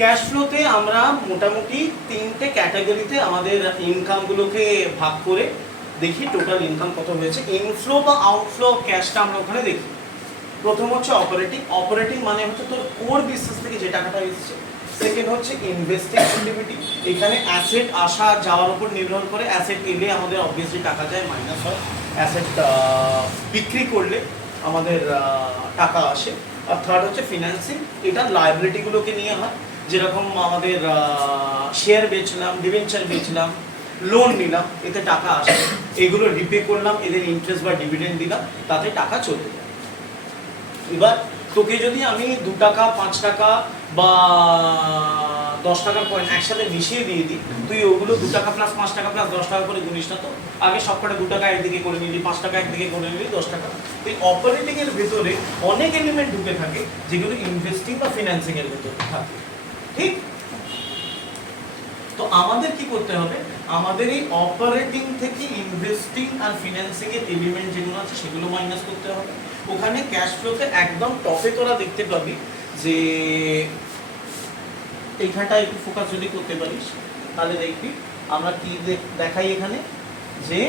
Cash ফ্লোতে আমরা মোটামুটি তিনটে ক্যাটাগরিতে আমাদের ইনকামগুলোকে ভাগ করে দেখি টোটাল ইনকাম কত হয়েছে। ইনফ্লো বা আউটফ্লো ক্যাশটা আমরা ওখানে দেখি। প্রথম হচ্ছে অপারেটিং। অপারেটিং মানে হচ্ছে তোর কোর বিজনেস থেকে যে টাকাটা এসেছে। সেকেন্ড হচ্ছে ইনভেস্টিং অ্যাক্টিভিটি, এখানে অ্যাসেট আসা যাওয়ার উপর নির্ভর করে, অ্যাসেট এলে আমাদের অবভিয়াসলি টাকা যায়, মাইনাস হয়। অ্যাসেট বিক্রি করলে আমাদের টাকা আসে। আর থার্ড হচ্ছে ফিন্যান্সিং, এটা লায়াবিলিটিগুলোকে নিয়ে হয়, যেরকম আমাদের শেয়ার বেচলাম, ডিবেঞ্চার বেচলাম, লোন নিলাম, এতে টাকা আসে, এগুলো রিপে করলাম, এদের ইন্টারেস্ট বা ডিভিডেন্ড দিলাম, তাতে টাকা চলে যায়। এবার তোকে যদি আমি 2 টাকা 5 টাকা বা 10 টাকার কয়েন একসাথে মিশিয়ে দিয়ে দিই, তুই ওগুলো 2 টাকা প্লাস 5 টাকা প্লাস 10 টাকা করে গুনিস না তো? আগে সবকটা 2 টাকা একদিকে করে নিলি, 5 টাকা একদিকে করে নিলি, 10 টাকা। এই অপারেটিং এর ভেতরে অনেক এলিমেন্ট ঢুকে থাকে যেগুলো ইনভেস্টিং বা ফিন্যান্সিং এর ভেতরে থাকে, ঠিক? তো আমাদের কি করতে হবে, আমাদের এই অপারেটিং থেকে ইনভেস্টিং আর ফিন্যান্সিং এর এলিমেন্ট যেগুলো আছে সেগুলো মাইনাস করতে হবে। ওখানে ক্যাশ ফ্লোতে একদম টপে তোরা দেখতে পাবি যে এইখানটা একটু ফোকাস যদি করতে পারিস তাহলে দেখবি আমরা কি দেখাই এখানে, যে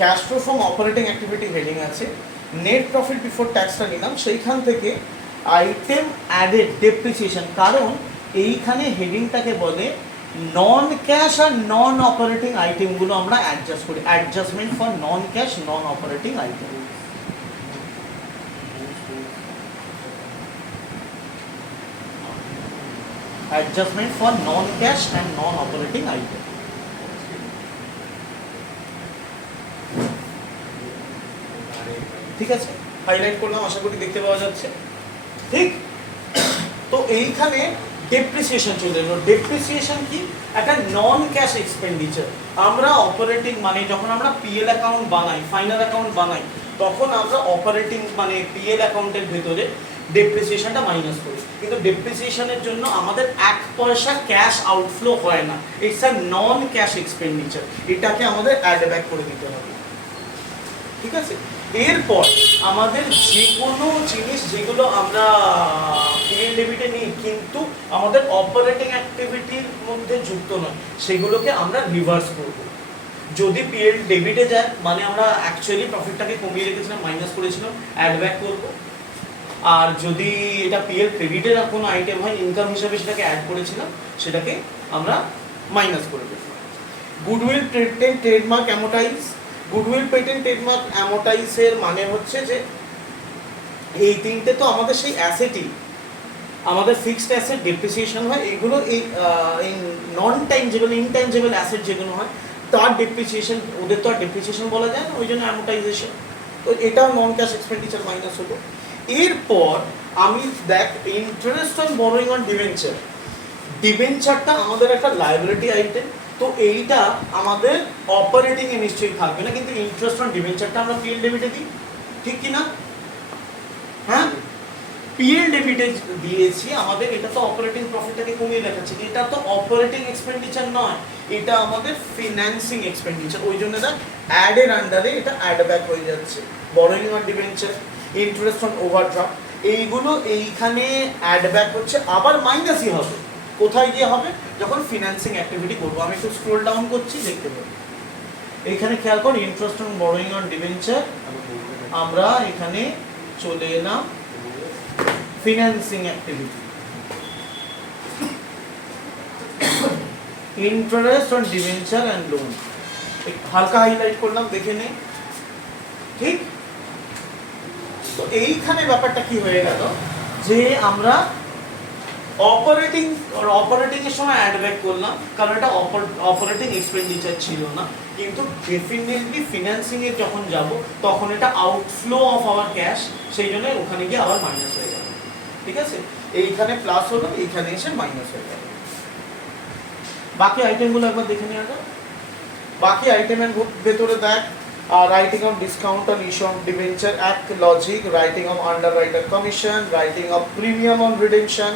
cash flow from operating activity heading আছে, নেট প্রফিট বিফোর ট্যাক্সটা নিলাম, সেইখান থেকে আইটেম অ্যাডেড ডেপ্রিসিয়েশন, কারণ এইখানে হেডিংটাকে বলে নন ক্যাশ আর নন অপারেটিং আইটেমগুলো আমরা অ্যাডজাস্ট করি, adjustment for non cash non operating item. Adjustment for non cash and non operating item. ঠিক আছে, হাইলাইট করলাম, আশা করি দেখতে পাওয়া যাচ্ছে, ঠিক? তো এইখানে ডেপ্রিসিয়েশন চলে এলো। ডেপ্রিসিয়েশন কি? একটা নন ক্যাশ এক্সপেন্ডিচার। আমরা অপারেটিং মানে যখন আমরা পিএল অ্যাকাউন্ট বানাই, ফাইনাল অ্যাকাউন্ট বানাই, তখন আমরা অপারেটিং মানে পিএল অ্যাকাউন্টের ভেতরে ডেপ্রিসিয়েশনটা মাইনাস করি, কিন্তু ডেপ্রিসিয়েশনের জন্য আমাদের 1 পয়সা ক্যাশ আউটফ্লো হয় না, it's a non cash expenditure, এটাকে আমাদের অ্যাড ব্যাক করে দিতে হবে। ঠিক আছে, এরপর আমাদের যে কোনো জিনিস যেগুলো আমরা পিএল ডেবিটে নিই কিন্তু আমাদের অপারেটিং অ্যাক্টিভিটির মধ্যে যুক্ত নয়, সেগুলোকে আমরা রিভার্স করব। যদি পিএল ডেবিটে যায় মানে আমরা অ্যাকচুয়ালি প্রফিটটাকে কমিয়ে রেখেছিলাম, মাইনাস করেছিলাম, অ্যাড ব্যাক করব। আর যদি এটা পিএল ক্রেডিটের কোনো আইটেম হয়, ইনকাম হিসাবে সেটাকে অ্যাড করেছিলাম, সেটাকে আমরা মাইনাস করে দেব। Goodwill, patent, trademark, amortise. Goodwill, patent, trademark, অ্যামোর্টাইজের মানে হচ্ছে যে এই তিনটে তো আমাদের সেই অ্যাসেটই, আমাদের ফিক্সড অ্যাসেট ডেপ্রিসিয়েশন হয়, এগুলো এই নন টাইমজেবল ইনটাইমজেবল অ্যাসেট যেগুলো হয় তার ডেপ্রিসিয়েশন, ওদের তো আর ডেপ্রিসিয়েশন বলা যায় না, ওই জন্য অ্যামোর্টাইজেশন। তো এটাও নন ক্যাশ এক্সপেন্ডিচার মাইনাস হলো। এরপর আমি দেখ interest on borrowing on debenture. ডিবেঞ্চারটা আমাদের একটা লায়াবিলিটি আইটেম, তো এইটা আমাদের অপারেটিং এ নিশ্চয়ই থাকবে না, কিন্তু ইন্টারেস্ট অন ডিবেঞ্চারটা আমরা পিএল ডেবিটে দিই, ঠিক কি না? হ্যাঁ, পিএল ডেবিটে দিয়েছি, আমাদের এটা তো অপারেটিং প্রফিটটাকে কমিয়ে দেখাচ্ছে, এটা তো অপারেটিং এক্সপেন্ডিচার নয়, এটা আমাদের ফিন্যান্সিং এক্সপেন্ডিচার, ওই জন্য এটা অ্যাড এর আন্ডারে এটা অ্যাড ব্যাক হয়ে যাচ্ছে। Borrowing on debenture, interest on overdraft, এইগুলো এইখানে অ্যাড ব্যাক হচ্ছে, আবার মাইনাসই হবে। কোথায় গিয়ে হবে? যখন ফিন্যান্সিং অ্যাক্টিভিটি করবো। আমি একটু স্ক্রল ডাউন করছি, দেখতে পাবো এইখানে, খেয়াল কর, interest on borrowing on debenture, আমরা এখানে চলে এলাম financing activity, interest on debenture and loan, হালকা হাইলাইট করলাম, দেখে নেই, ঠিক? তো এইখানে ব্যাপারটা কি হয়ে গেল যে আমরা অপারেটিং এর সময় অ্যাড ব্যাক করলাম, কারণ এটা অপারেটিং এক্সপেন্ডিচার ছিল না, কিন্তু ডেফিনেটলি ফিন্যান্সিং এ যখন যাব তখন এটা আউটফ্লো অফ আওয়ার ক্যাশ, সেই জন্য ওখানে গিয়ে আবার মাইনাস হয়ে যাবে। ঠিক আছে, এইখানে প্লাস হলো, এইখানে এসে মাইনাস হয়ে যাবে। বাকি আইটেমগুলো একবার দেখে নেওয়া যাক। বাকি আইটেমের ভেতরে দেখ, writing off discount on issue of debenture act logic, writing off underwriter commission, writing off premium on redemption.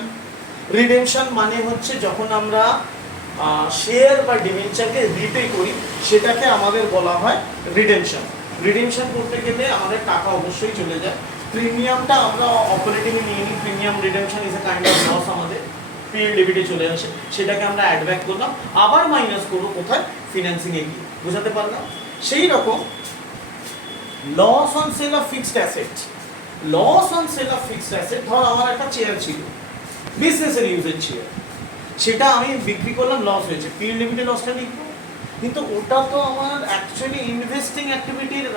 Redemption মানে হচ্ছে যখন আমরা শেয়ার বা ডিবেঞ্চারকে রিপে করি, সেটাকে আমাদের বলা হয় রিডেমশন। রিডেমশন করতে গেলে আমাদের টাকা অবশ্যই চলে যায়। প্রিমিয়ামটা আমরা অপারেটিংয়ে নিয়ে নিই, premium redemption is a kind of loss আমাদের। পিএল ডেবিটে চলে আসে, সেটাকে আমরা অ্যাড ব্যাক করলাম, আবার মাইনাস করবো কোথায়, ফিনান্সিং এ গিয়ে। বুঝাতে পারলাম? সেই রকম loss on sale of fixed asset, loss on sale of fixed asset, ধর আমার একটা চেয়ার ছিল, বিজনেসের ইউজের চেয়ার, সেটা আমি বিক্রি করলাম, লস হয়েছে, পিএল ডেবিটে লসটা লিখবো, কিন্তু ওটা তো আমার অ্যাকচুয়ালি ইনভেস্টিং অ্যাক্টিভিটির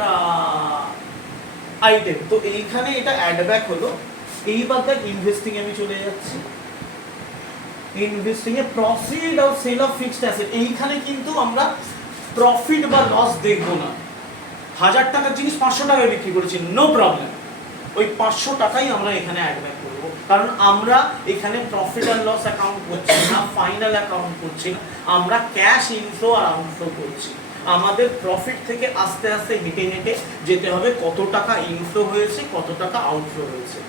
আইটেম, তো এইখানে এটা অ্যাড ব্যাক হলো। এইবার দেখ ইনভেস্টিং আমি চলে যাচ্ছি, ইনভেস্টিং এ প্রফিট আর সেল অফ ফিক্সড অ্যাসেট, এইখানে কিন্তু আমরা প্রফিট বা লস দেখবো না। 1000 টাকার জিনিস 500 টাকায় বিক্রি করেছি, নো প্রবলেম, ওই 500 টাকাই আমরা এখানে অ্যাড ব্যাক করবো, কারণ আমরা এখানে প্রফিট আর লস অ্যাকাউন্ট করছি না, ফাইনাল অ্যাকাউন্ট করছি না, আমরা ক্যাশ ইনফ্লো আর আউটফ্লো করছি। আমাদের প্রফিট থেকে আস্তে আস্তে হেঁটে হেঁটে যেতে হবে কত টাকা ইনফ্লো হয়েছে, কত টাকা আউটফ্লো হয়েছে,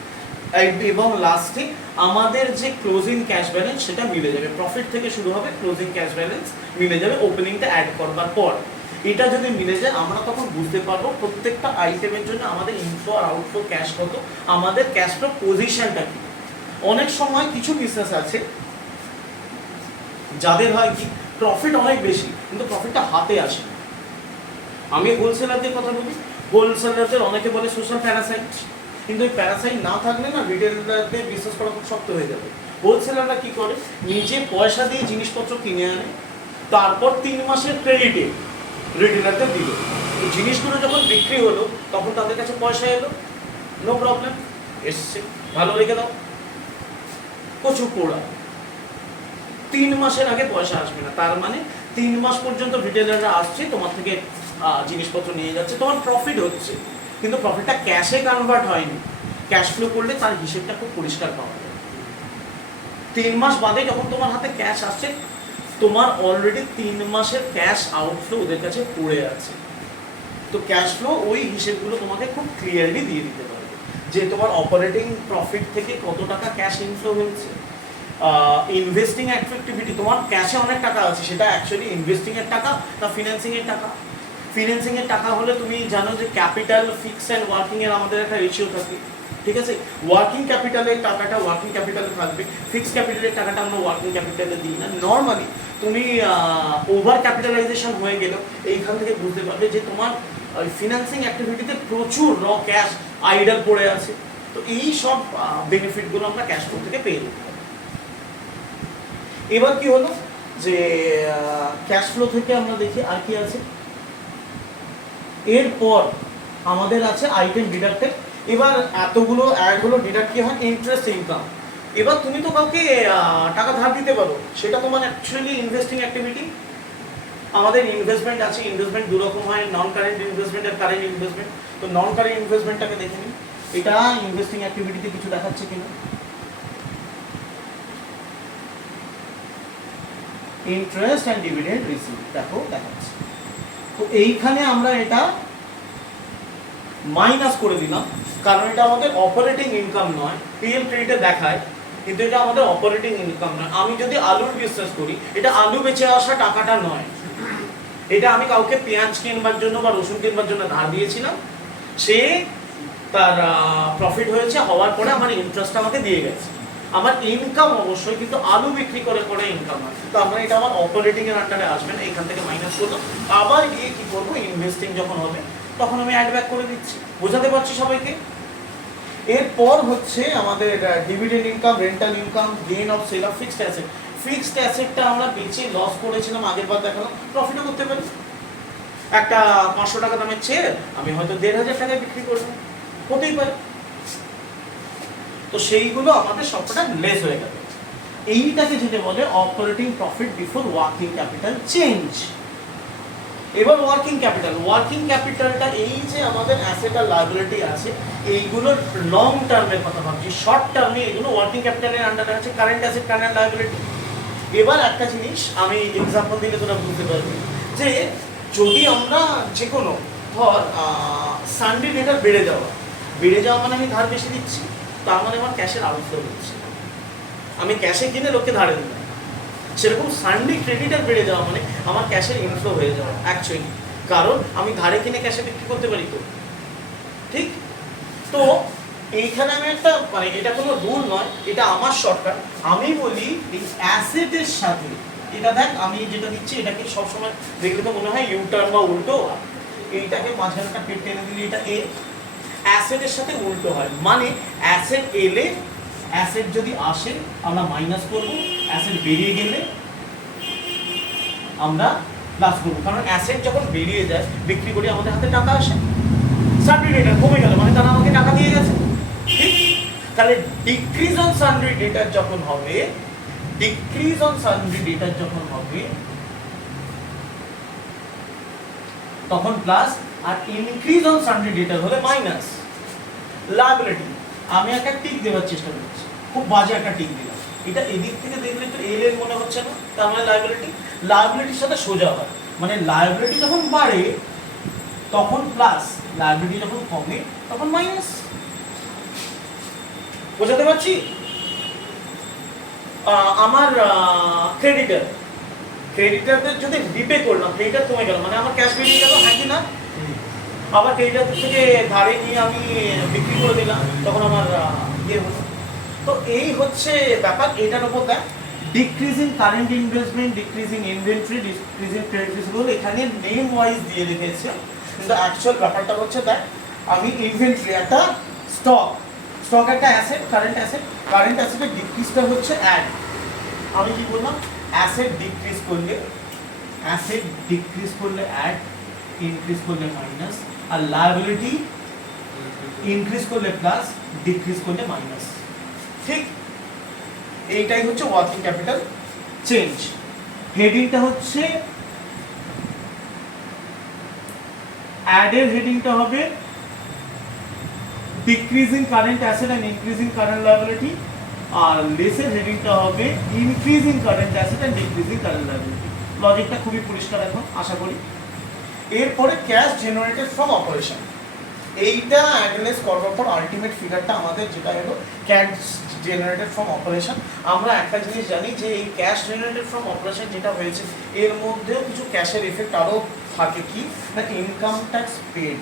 এবং লাস্টে আমাদের যে ক্লোজিং ক্যাশ ব্যালেন্স সেটা মিলে যাবে। প্রফিট থেকে শুরু হবে, ক্লোজিং ক্যাশ ব্যালেন্স মিলে যাবে ওপেনিংটা অ্যাড করবার পর। এটা যদি মিলে যায় আমরা তখন বুঝতে পারবো প্রত্যেকটা আইটেমের জন্য আমাদের ইনফ্লো আর আউটফ্লো ক্যাশ কত, আমাদের ক্যাশ ফ্লো পজিশনটা কি। অনেক সময় কিছু বিজনেস আছে যাদের হয় কি প্রফিট অনেক বেশি কিন্তু প্রফিটটা হাতে আসে না। আমি হোলসেলারদের কথা বলি, হোলসেলারদের অনেকে বলে সোশ্যাল প্যারাসাইট, কিন্তু এই প্যারাসাইট না থাকলে না রিটেলারদের বিজনেস করা খুব শক্ত হয়ে যাবে। হোলসেলাররা কি করে, নিজে পয়সা দিয়ে জিনিসপত্র কিনে আনে, তারপর 3 মাসের ক্রেডিটে রিটেলারদের দিল, তো জিনিসগুলো যখন বিক্রি হলো তখন তাদের কাছে পয়সা এলো, নো প্রবলেম, এসছে, ভালো রেখে দাও। কচু পোড়া 3 মাসের আগে পয়সা আসবে না, তার মানে 3 মাস পর্যন্ত রিটেলাররা আসছে তোমার থেকে জিনিসপত্র নিয়ে যাচ্ছে, তোমার প্রফিট হচ্ছে, কিন্তু প্রফিটটা ক্যাশে কনভার্ট হয়নি। ক্যাশ ফ্লো করলে তার হিসেবটা খুব পরিষ্কার পাওয়া যায়। 3 মাস বাদে যখন তোমার হাতে ক্যাশ আসছে, তোমার অলরেডি 3 মাসের ক্যাশ আউটফ্লো ওদের কাছে পড়ে আছে, তো ক্যাশ ফ্লো ওই হিসেবগুলো তোমাকে খুব ক্লিয়ারলি দিয়ে দিতে পারবে যে তোমার অপারেটিং প্রফিট থেকে কত টাকা ক্যাশ ইনফ্লো হয়েছে। ইনভেস্টিং অ্যাক্টিভিটি, তোমার ক্যাশে অনেক টাকা আছে, সেটা অ্যাকচুয়ালি ইনভেস্টিং এর টাকা না ফিন্যান্সিং এর টাকা। ফিন্যান্সিং এর টাকা হলে তুমি জানো যে ক্যাপিটাল, ফিক্স অ্যান্ড ওয়ার্কিং এর আমাদের একটা রেশিও থাকে, ঠিক আছে। ওয়ার্কিং ক্যাপিটালের টাকাটা ওয়ার্কিং ক্যাপিটালে থাকবে, ফিক্স ক্যাপিটালের টাকাটা আমরা ওয়ার্কিং ক্যাপিটালে দিই না। নর্মালি তুমি ওভার ক্যাপিটালাইজেশন হয়ে গেল, এইখান থেকে বুঝতে পারবে যে তোমার ফিন্যান্সিং অ্যাক্টিভিটিতে প্রচুর র ক্যাশ আইডল পড়ে আছে, তো এই সব বেনিফিটগুলো আমরা ক্যাশ ফ্লো থেকে পেয়ে যেতে পারি। এবার কি হলো যে ক্যাশ ফ্লো থেকে আমরা দেখি আর কি আছে, এরপর আমাদের আছে আইটেম ডিডাক্টেড। এবার এতগুলো অ্যাড হলো, ডিডাক্ট কি হয়, ইন্টারেস্ট ইনকাম। এবার তুমি তো কাউকে টাকা ধার দিতে পারো, সেটা তোমার অ্যাকচুয়ালি ইনভেস্টিং অ্যাক্টিভিটি। আমাদের ইনভেস্টমেন্ট আছে, ইনভেস্টমেন্ট দু রকম হয়, নন কারেন্ট ইনভেস্টমেন্ট আর কারেন্ট ইনভেস্টমেন্ট। তো নন কারেন্ট ইনভেস্টমেন্টটাকে দেখে নিই, এটা ইনভেস্টিং অ্যাক্টিভিটিতে কিছু দেখাচ্ছে কিনা। ইন্টারেস্ট অ্যান্ড ডিভিডেন্ড রিসিভ, দেখো দেখাচ্ছে। তো এইখানে আমরা এটা মাইনাস করে দিলাম, কারণ এটা আমাদের অপারেটিং ইনকাম নয়। পিএল ক্রেডিটে দেখায় কিন্তু এটা আমাদের অপারেটিং ইনকাম নয়। আমি যদি আলুর বিজনেস করি, এটা আলু বেচে আসা টাকাটা নয়, এটা আমি কাউকে পেঁয়াজ কিনবার জন্য বা রসুন কিনবার জন্য ধার দিয়েছিলাম, সে তার প্রফিট হয়েছে, হওয়ার পরে আমার ইন্টারেস্ট আমাকে দিয়ে গেছে। আমার ইনকাম অবশ্যই, কিন্তু আলু বিক্রি করে পরে ইনকাম হয়, তো আমরা এটা আমার অপারেটিং এর আন্ডারে আসবে না, এখান থেকে মাইনাস করবো। আবার গিয়ে কি করবো, ইনভেস্টিং যখন হবে তখন আমি অ্যাড ব্যাক করে দিচ্ছি। বোঝাতে পারছি সবাইকে? এরপর হচ্ছে আমাদের dividend income, rental income, gain of sale of fixed asset. Fixed অ্যাসেটটা আমরা বেচে লস করেছিলাম, আগের বার দেখালাম, প্রফিটও করতে পারি। একটা 500 টাকা দামের চেয়ে আমি হয়তো 1500 টাকায় বিক্রি করবো, হতেই পারে। তো সেইগুলো আমাদের সবটা লেস হয়ে গেল। এইটাকে যেটা বলে operating profit before working capital change. এবার ওয়ার্কিং ক্যাপিটাল, ওয়ার্কিং ক্যাপিটালটা এই যে আমাদের অ্যাসেট আর লায়াবিলিটি আছে, এইগুলোর লং টার্মের কথা ভাবছি, শর্ট টার্মে এগুলো ওয়ার্কিং ক্যাপিটালের আন্ডারে আছে, কারেন্ট অ্যাসেট, কারেন্ট লায়াবিলিটি। এবার একটা জিনিস আমি এক্সাম্পল দিলে তোরা বুঝতে পারবি যে যদি আমরা যে কোনো ধর সানডে ডেটার বেড়ে যাওয়া মানে আমি ধার বেশি দিচ্ছি, তার মানে আমার ক্যাশের আউটফ্লো হচ্ছে, আমি ক্যাশে কিনে লোককে ধারে দিলাম। সেরকম সানডে ক্রেডিটার বেড়ে যাওয়া মানে আমার ক্যাশের ইনফ্লো হয়ে যাওয়া অ্যাকচুয়ালি, কারণ আমি ধারে কিনে ক্যাশে বিক্রি করতে পারি, তো ঠিক। তো এইখানে আমি একটা মানে এটা কোনো রুল নয়, এটা আমার শর্টকাট। আমি বলি এই অ্যাসেটের সাথে এটা দেখ আমি যেটা দিচ্ছি এটাকে সবসময় দেখলে তো মনে হয় ইউটার্ন বা উল্টো, এইটাকে মাঝখানে একটা পেট টেনে দিলে এটা এ, অ্যাসেটের সাথে উল্টো হয়, মানে অ্যাসেট এলে অ্যাসেট যদি আসে আমরা মাইনাস করব, অ্যাসেট বেরিয়ে গেলে আমরা প্লাস করবো, কারণ অ্যাসেট যখন বেরিয়ে যায় বিক্রি করে আমাদের হাতে টাকা আসে, সানড্রি ডেটার কমে গেল মানে তারা আমাকে টাকা দিয়ে গেছে, ঠিক? তাহলে ডিক্রিজ অন সানড্রি ডেটার যখন হবে, ডিক্রিজ অন সানড্রি ডেটার যখন হবে তখন প্লাস, আর ইনক্রিজ অন সানড্রি ডেটার হলে মাইনাস। লায়াবিলিটি আমি একটা টিক দেওয়ার চেষ্টা করছি, খুব বাজে একটা টিক দিলাম, এটা এদিক থেকে দেখলে তো এল এর মনে হচ্ছে না, তার মানে লায়াবিলিটি, লায়াবিলিটির সাথে সোজা হয়, মানে লায়াবিলিটি যখন বাড়ে তখন প্লাস, লায়াবিলিটি যখন কমে তখন মাইনাস। বোঝাতে পারছি? আমার ক্রেডিটারদের যদি রিপে করলাম, ক্রেডিটার কমে গেল মানে আমার ক্যাশ বেরিয়ে গেল, হ্যাঁ কি না? আবার ক্রেডিটারদের থেকে ধারে নিয়ে আমি বিক্রি করে দিলাম, তখন আমার ইয়ে হলো। তো এই হচ্ছে ব্যাপার, এটার উপর দেখ decreasing current investment, decreasing inventory, decreasing credit receivable, এখানে নেম ওয়াইজ দিয়ে রেখেছে, কিন্তু অ্যাকচুয়াল ব্যাপারটা হচ্ছে দেখ আমি ইনভেন্টরি একটা স্টক, স্টক একটা অ্যাসেট, কারেন্ট অ্যাসেটের ডিক্রিজটা হচ্ছে অ্যাড। আমি কি বললাম, অ্যাসেট ডিক্রিজ করলে অ্যাড, ইনক্রিজ করলে মাইনাস, আর লায়াবিলিটি ইনক্রিজ করলে প্লাস, ডিক্রিজ করলে মাইনাস, ঠিক? এইটাই হচ্ছে ওয়ার্কিং ক্যাপিটাল চেঞ্জ। হেডিংটা হচ্ছে অ্যাডের হেডিংটা হবে decreasing current asset and increasing current liability, আর লেসের হেডিংটা হবে increasing current asset and decreasing current liability. লজিকটা খুবই পরিষ্কার এখন আশা করি। এরপরে ক্যাশ জেনারেটেড ফ্রম অপারেশন, এইটা অ্যানালাইজ করবার পর আলটিমেট ফিগারটা আমাদের যেটা হলো ক্যাশ জেনারেটেড ফ্রম অপারেশন। আমরা একটা জিনিস জানি যে এই ক্যাশ জেনারেটেড ফ্রম অপারেশন যেটা হয়েছে এর মধ্যেও কিছু ক্যাশের এফেক্ট আরও থাকে, কি না income tax paid,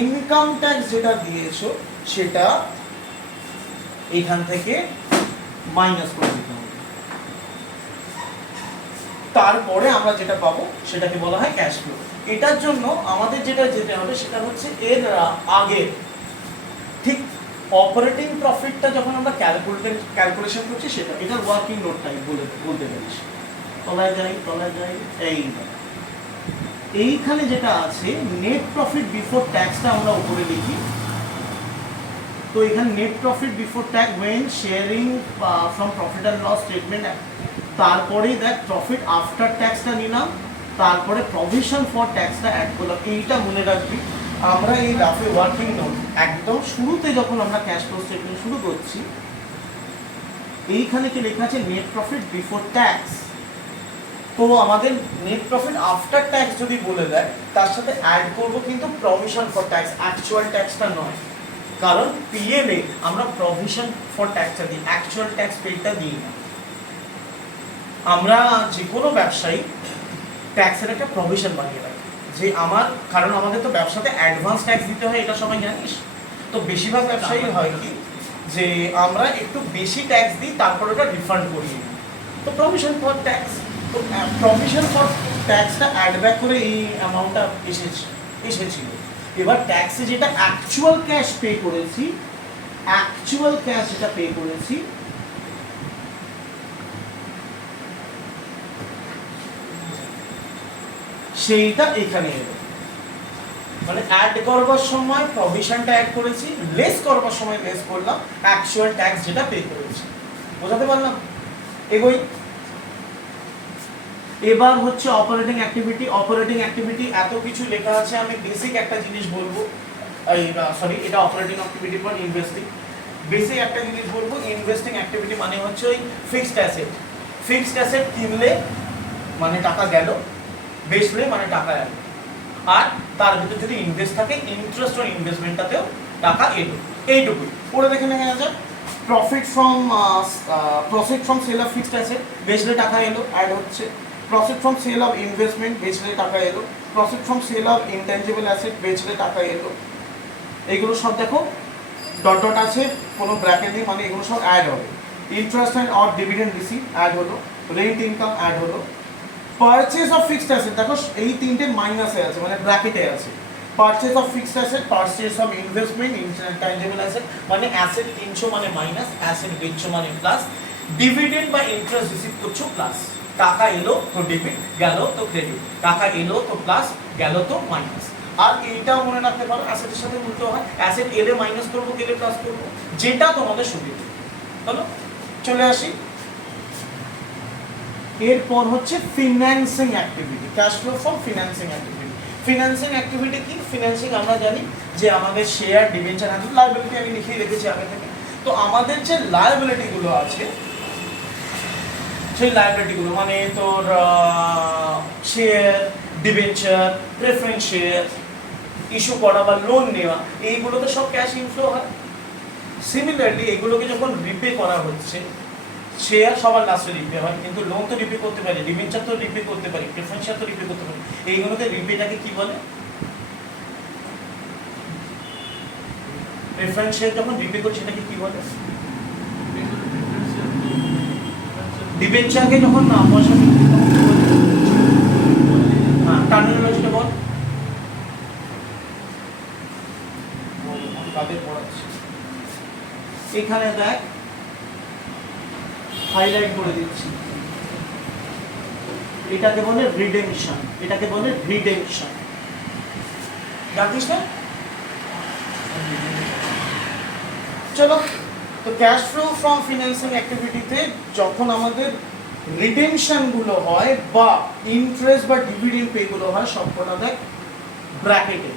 income tax যেটা দিয়েছো সেটা এখান থেকে মাইনাস করে দিতে হবে, তারপরে আমরা যেটা পাবো সেটাকে বলা হয় ক্যাশ ফ্লো। এটার জন্য আমাদের যেটা যেতে হবে সেটা হচ্ছে এর আগে, ঠিক অপারেটিং প্রফিটটা যখন আমরা ক্যালকুলেশন করছি সেটা, এটা ওয়ার্কিং নোট টাইপ বলতে পারিস। তলায় যাই এইখানে যেটা আছে নেট প্রফিট বিফোর ট্যাক্সটা আমরা উপরে লিখি। তো এখানে net profit before tax when sharing from profit and loss statement, তারপরে দেখ প্রফিট আফটার ট্যাক্সটা নিলাম, তারপরে প্রভিশন ফর ট্যাক্সটা অ্যাড করলাম। এইটা মনে রাখবি, আমরা এই রাফে ওয়ার্কিং নোট একদম শুরুতে যখন আমরা ক্যাশ ফ্লো স্টেটমেন্ট শুরু করছি এইখানে কি লেখা আছে নেট প্রফিট বিফোর ট্যাক্স, তো আমাদের নেট প্রফিট আফটার ট্যাক্স যদি বলে দেয় তার সাথে অ্যাড করবো কিন্তু প্রভিশন ফর ট্যাক্স, অ্যাকচুয়াল ট্যাক্সটা নয়, কারণ পিএল এ আমরা প্রভিশন ফর ট্যাক্সটা দিই, অ্যাকচুয়াল ট্যাক্স পেডটা দিই না। আমরা যে কোনো ব্যবসায়ী ট্যাক্সের একটা প্রভিশন বানিয়ে রাখি যে আমার, কারণ আমাদের তো ব্যবসাতে অ্যাডভান্স ট্যাক্স দিতে হয়, এটা সবাই জানিস। তো বেশিরভাগ ব্যবসায়ী হয় কি যে আমরা একটু বেশি ট্যাক্স দিই তারপর ওটা রিফান্ড করিয়ে দিই, তো প্রভিশন ফর ট্যাক্স, তো প্রভিশন ফর ট্যাক্সটা অ্যাড ব্যাক করে এই অ্যামাউন্টটা এসেছিল। এবার ট্যাক্সে যেটা অ্যাকচুয়াল ক্যাশ পে করেছি, সেইটা এখানে এলো, মানে অ্যাড করবার সময় প্রভিশনটা অ্যাড করেছি, লেস করবার সময় লেস করলাম অ্যাকচুয়াল ট্যাক্স যেটা পে করেছি। বোঝাতে পারলাম? এগোই। এবার হচ্ছে অপারেটিং অ্যাক্টিভিটি এত কিছু লেখা আছে, আমি বেসিক একটা জিনিস বলবো, এটা অপারেটিং অ্যাক্টিভিটি পর ইনভেস্টিং। বেসিক একটা জিনিস বলবো, ইনভেস্টিং অ্যাক্টিভিটি মানে হচ্ছে ওই ফিক্সড অ্যাসেট কিনলে মানে টাকা গেল, বেচলে মানে টাকা এলো, আর তার ভিতরে যদি ইনভেস্ট থাকে ইন্টারেস্ট অন ইনভেস্টমেন্টটাতেও টাকা এলো, এইটুকুই পড়ে দেখে নেওয়া যায়। Profit from sale of fixed asset, বেচলে টাকা এলো, অ্যাড হচ্ছে। Profit from sale of investment, বেচলে টাকা এলো। Profit from sale of intangible asset, বেচলে টাকা এলো। এইগুলো সব দেখো ডট ডট আছে, কোনো ব্র্যাকেট নেই, মানে এগুলো সব অ্যাড হবে। Interest and or dividend receive add হলো, রেন্ট ইনকাম অ্যাড হলো, পারচেজ অফ ফিক্সড অ্যাসেট, দেখো এই তিনটে মাইনাসে আছে, মানে ব্র্যাকেটে আছে। Purchase of fixed asset, purchase of investment, intangible asset, মানে অ্যাসেট কিনছো মানে মাইনাস, অ্যাসেট বেচছো মানে প্লাস, ডিভিডেন্ড বা ইন্টারেস্ট রিসিভ করছো প্লাস। টাকা এলো তো ডেবিট, গেল তো ক্রেডিট, টাকা এলো তো প্লাস, গেল তো মাইনাস। আর এইটাও মনে রাখতে পারো অ্যাসেটের সাথে উল্টো হয়, অ্যাসেট এলে মাইনাস করবো, গেলে প্লাস করবো, যেটা তোমাদের সুবিধা। হলো, চলে আসি। এরপর হচ্ছে financing activity, cash flow from financing activity. Financing activity কি? ফিন্যান্সিং আমরা জানি যে আমাদের শেয়ার, ডিবেঞ্চার, লায়াবিলিটি আমি লিখিয়ে রেখেছি আগে থেকে। তো আমাদের যে লায়াবিলিটি গুলো আছে, সেই লায়াবিলিটি গুলো মানে তোর share, debenture, preference share issue করা বা লোন নেওয়া, এইগুলোতে সব ক্যাশ ইনফ্লো হয়। সিমিলারলি এগুলোকে যখন রিপে করা হচ্ছে, শেয়ার সবার লাস্টে রিপে হয়, কিন্তু লোন তো রিপে করতে পারি, ডিবেঞ্চার তো রিপে করতে পারি, প্রেফারেন্স শেয়ার তো রিপে করতে পারি। এইগুলোকে রিপেটাকে কি বলে? প্রেফারেন্স শেয়ার যখন রিপে করি সেটাকে কি বলে? ডিবেঞ্চারকে যখন না পয়সা বিক্রি করি, হ্যাঁ, টার্মিনোলজিটা বল। কাদের পড়াচ্ছি এখানে দেখ, হাইলাইট করে দিচ্ছি, এটাকে বলে রিডেমশন, এটাকে বলে রিডেমশন, জানিস না? চলো, তো ক্যাশ ফ্লো ফ্রম ফিন্যান্সিং অ্যাক্টিভিটিতে যখন আমাদের রিডেমশন গুলো হয় বা ইন্টারেস্ট বা ডিভিডেন্ড পে গুলো হয়, সবকটা দেখ ব্র্যাকেটে,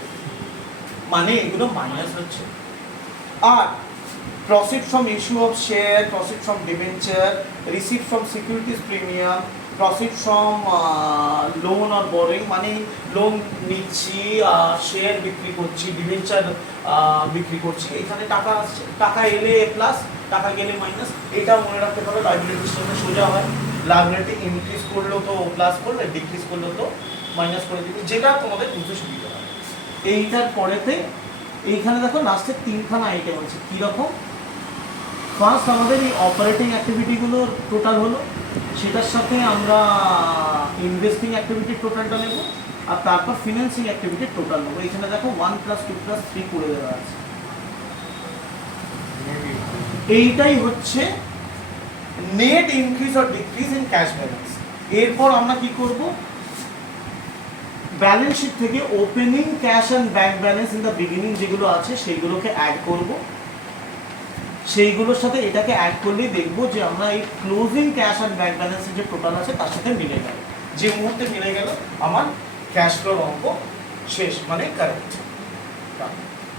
মানে এগুলো মাইনাস হচ্ছে। আর profit from issue of share, profit from debenture, receive from securities premium, profit from loan আর বরিং, মানে লোন নিচ্ছি, শেয়ার বিক্রি করছি, ডিবেঞ্চার বিক্রি করছি, এখানে টাকা আসছে, টাকা এলে প্লাস, টাকা গেলে মাইনাস। এটা মনে রাখতে পারো, লাইবিলিটির সাথে সোজা হয়। লাইবিলিটি ইনক্রিজ করলেও তো প্লাস করলে, ডিক্রিজ করলেও তো মাইনাস করে দিবে, যেটা তোমাদের বুঝতে সুবিধা হয়। এইটার পরেতে এইখানে দেখো লাস্টের তিনখানা আইটেম আছে, কীরকম? ফার্স্ট আমাদের এই অপারেটিং অ্যাক্টিভিটিগুলো টোটাল হলো, সেটার সাথে আমরা ইনভেস্টিং অ্যাক্টিভিটির টোটালটা নেব, আর তারপর ফিন্যান্সিং অ্যাক্টিভিটির টোটাল নেবো। এখানে দেখো 1 + 2 + 3 করে দেওয়া আছে। এইটাই হচ্ছে net increase or decrease in cash balance. এরপর আমরা কি করব? ব্যালেন্স শিট থেকে opening cash and bank balance in the beginning যেগুলো আছে সেইগুলোকে অ্যাড করব, সেইগুলোর সাথে এটাকে অ্যাড করলেই দেখবো যে আমরা এই ক্লোজিং ক্যাশ অ্যান্ড ব্যাংক ব্যালেন্সের যে টোটাল আছে তার সাথে মিলে গেল। যে মুহূর্তে মিলে গেল আমার ক্যাশ ফ্লোর অঙ্ক শেষ, মানে কারেক্ট।